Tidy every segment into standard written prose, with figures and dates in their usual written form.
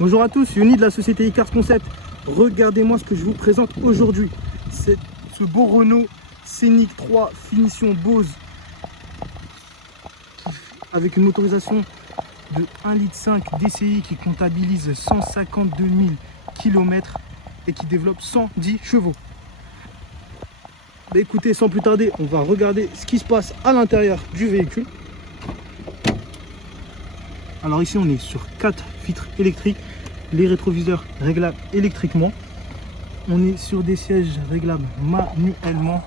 Bonjour à tous, Yoni de la société Icars Concept. Regardez-moi ce que je vous présente aujourd'hui. C'est ce beau Renault Scénic 3 finition Bose avec une motorisation de 1,5 litre DCI qui comptabilise 152 000 km et qui développe 110 chevaux. Bah écoutez, sans plus tarder, on va regarder ce qui se passe à l'intérieur du véhicule. Alors ici on est sur 4 vitres électriques, les rétroviseurs réglables électriquement. On est sur des sièges réglables manuellement.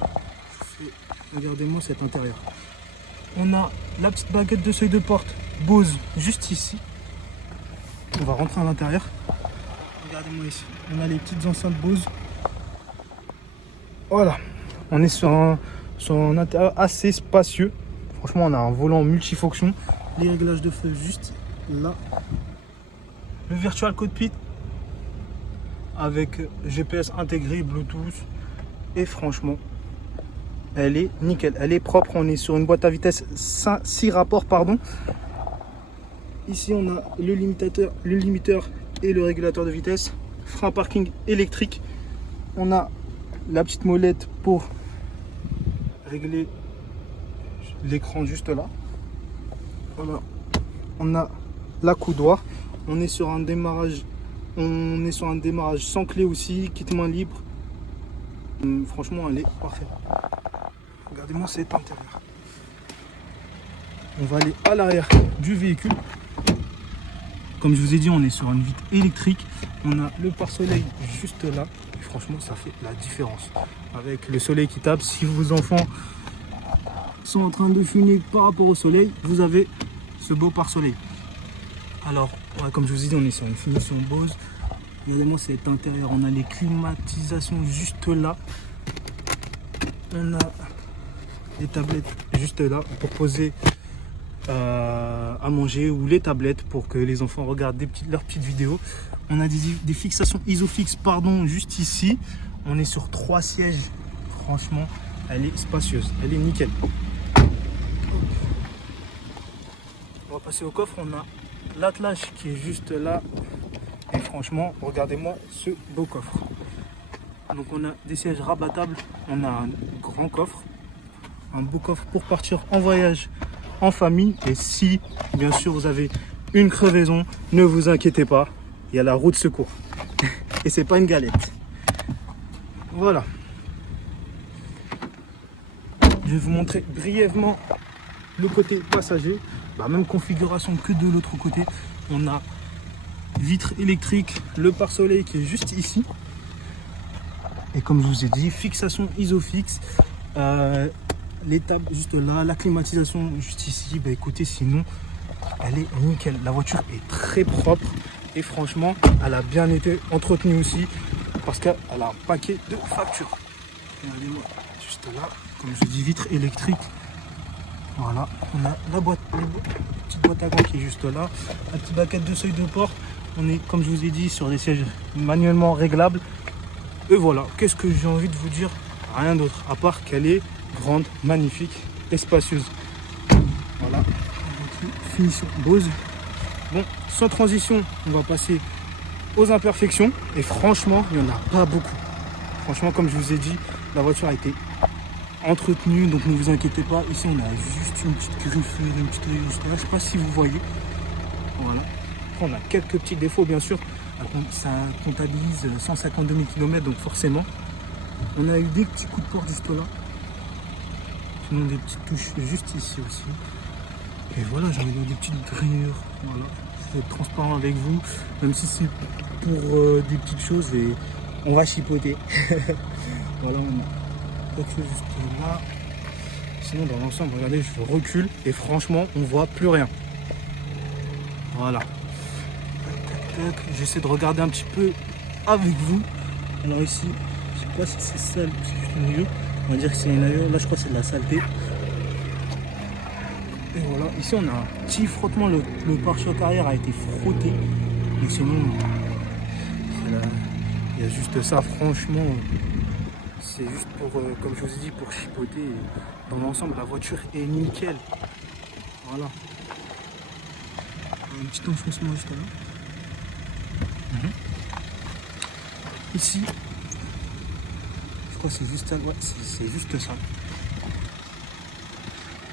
Regardez-moi cet intérieur. On a la petite baguette de seuil de porte Bose juste ici. On va rentrer à l'intérieur. Regardez-moi ici. On a les petites enceintes Bose. Voilà. On est sur un intérieur assez spacieux. Franchement, on a un volant multifonction. Les réglages de feu juste là. Le virtual cockpit avec GPS intégré, Bluetooth. Et franchement, elle est nickel. Elle est propre. On est sur une boîte à vitesse 6 rapports, pardon. Ici, on a le limiteur et le régulateur de vitesse. Frein parking électrique. On a la petite molette pour régler l'écran juste là. Voilà. On a la coudoir. On est sur un démarrage. On est sur un démarrage sans clé aussi, kit main libre. Franchement, elle est parfaite. Regardez-moi cet intérieur. On va aller à l'arrière du véhicule. Comme je vous ai dit, on est sur une vitre électrique. On a le pare-soleil juste là. Et franchement, ça fait la différence. Avec le soleil qui tape, si vos enfants sont en train de fumer par rapport au soleil, vous avez ce beau pare-soleil. Alors, ouais, comme je vous ai dit, on est sur une finition Bose. Regardez-moi cet intérieur. On a les climatisations juste là. On a les tablettes juste là pour poser à manger, ou les tablettes pour que les enfants regardent leurs petites vidéos. On a des fixations Isofix, pardon, juste ici. On est sur 3 sièges. Franchement, elle est spacieuse, elle est nickel. On va passer au coffre. On a l'attelage qui est juste là. Et franchement, regardez-moi ce beau coffre. Donc on a des sièges rabattables. On a un grand coffre. Un beau coffre pour partir en voyage en famille. Et si, bien sûr, vous avez une crevaison, ne vous inquiétez pas. Il y a la roue de secours. Et c'est pas une galette. Voilà. Je vais vous montrer brièvement le côté passager. La même configuration que de l'autre côté. On a vitre électrique, le pare-soleil qui est juste ici. Et comme je vous ai dit, fixation Isofix. Les tables juste là, la climatisation juste ici. Bah écoutez, sinon, elle est nickel. La voiture est très propre. Et franchement, elle a bien été entretenue aussi. Parce qu'elle a un paquet de factures. Regardez-moi, juste là, comme je dis, vitre électrique. Voilà, on a la petite boîte à gants qui est juste là, la petite baguette de seuil de porte. On est, comme je vous ai dit, sur des sièges manuellement réglables. Et voilà, qu'est-ce que j'ai envie de vous dire? Rien d'autre, à part qu'elle est grande, magnifique et spacieuse. Voilà, donc, finition Bose. Bon, sans transition, on va passer aux imperfections. Et franchement, il n'y en a pas beaucoup. Franchement, comme je vous ai dit, la voiture a été entretenu, donc ne vous inquiétez pas. Ici on a juste une petite griffe, une petite juste là, je sais pas si vous voyez. Voilà. Après, on a quelques petits défauts bien sûr. Ça comptabilise 152 000 km, donc forcément. On a eu des petits coups de porte juste là. Sinon des petites touches juste ici aussi. Et voilà, j'en ai eu des petites grillures. Voilà. Je vais être transparent avec vous, même si c'est pour des petites choses et on va chipoter. Voilà, on a quelque chose juste là. Sinon dans l'ensemble, regardez, je recule et franchement on voit plus rien. Voilà. J'essaie de regarder un petit peu avec vous. Alors ici, je sais pas si c'est sale ou si c'est juste une rayure. On va dire que c'est une rayure. Là je crois que c'est de la saleté. Et voilà, ici on a un petit frottement. Le pare-choc arrière a été frotté. Mais sinon, il y a juste ça, franchement. C'est juste pour, comme je vous ai dit, pour chipoter. Dans l'ensemble, la voiture est nickel. Voilà. Un petit enfoncement juste là. Ici, je crois que c'est juste ça. Ouais, c'est juste ça.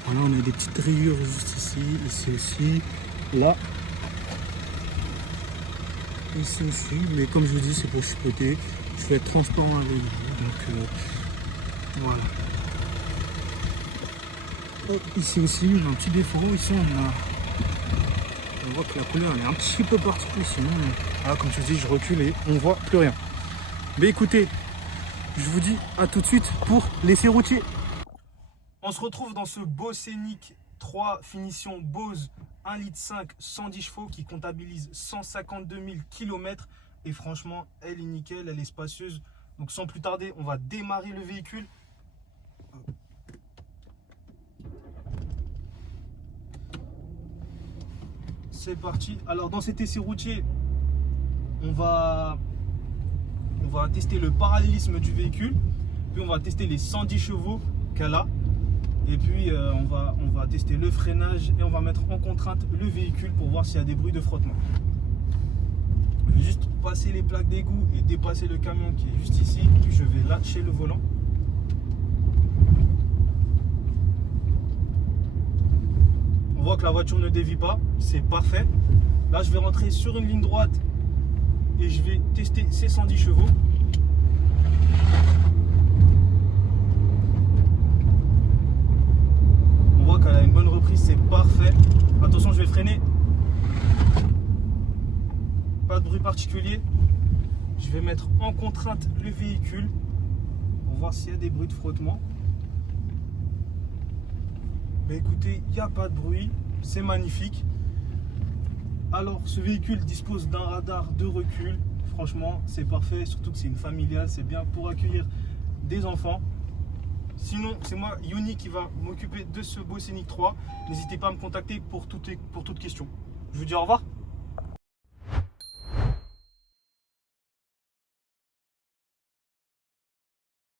Voilà, on a des petites rayures juste ici, ici aussi, là. Ici aussi, mais comme je vous dis, c'est pour chipoter. Je vais être transparent avec vous. Donc voilà. Hop, ici aussi, on a un petit défaut. Ici, on voit que la couleur elle est un petit peu particulière. Sinon, voilà, comme je vous dis, je recule et on voit plus rien. Mais écoutez, je vous dis à tout de suite pour l'essai routier. On se retrouve dans ce beau Scénic 3 finition Bose 1,5 litre 110 chevaux qui comptabilise 152 000 km. Et franchement, elle est nickel, elle est spacieuse. Donc sans plus tarder, on va démarrer le véhicule. C'est parti. Alors dans cet essai routier, on va tester le parallélisme du véhicule. Puis on va tester les 110 chevaux qu'elle a. Et puis on va tester le freinage et on va mettre en contrainte le véhicule pour voir s'il y a des bruits de frottement. Je vais juste passer les plaques d'égout et dépasser le camion qui est juste ici. Puis je vais lâcher le volant. On voit que la voiture ne dévie pas, c'est parfait. Là je vais rentrer sur une ligne droite et je vais tester ces 110 chevaux. On voit qu'elle a une bonne reprise, c'est parfait. Attention, je vais freiner. Pas de bruit particulier. Je vais mettre en contrainte le véhicule pour voir s'il y a des bruits de frottement. Mais écoutez, il n'y a pas de bruit, c'est magnifique. Alors, ce véhicule dispose d'un radar de recul. Franchement, c'est parfait, surtout que c'est une familiale, c'est bien pour accueillir des enfants. Sinon, c'est moi, Yoni, qui va m'occuper de ce beau Scénic 3. N'hésitez pas à me contacter pour toute question. Je vous dis au revoir.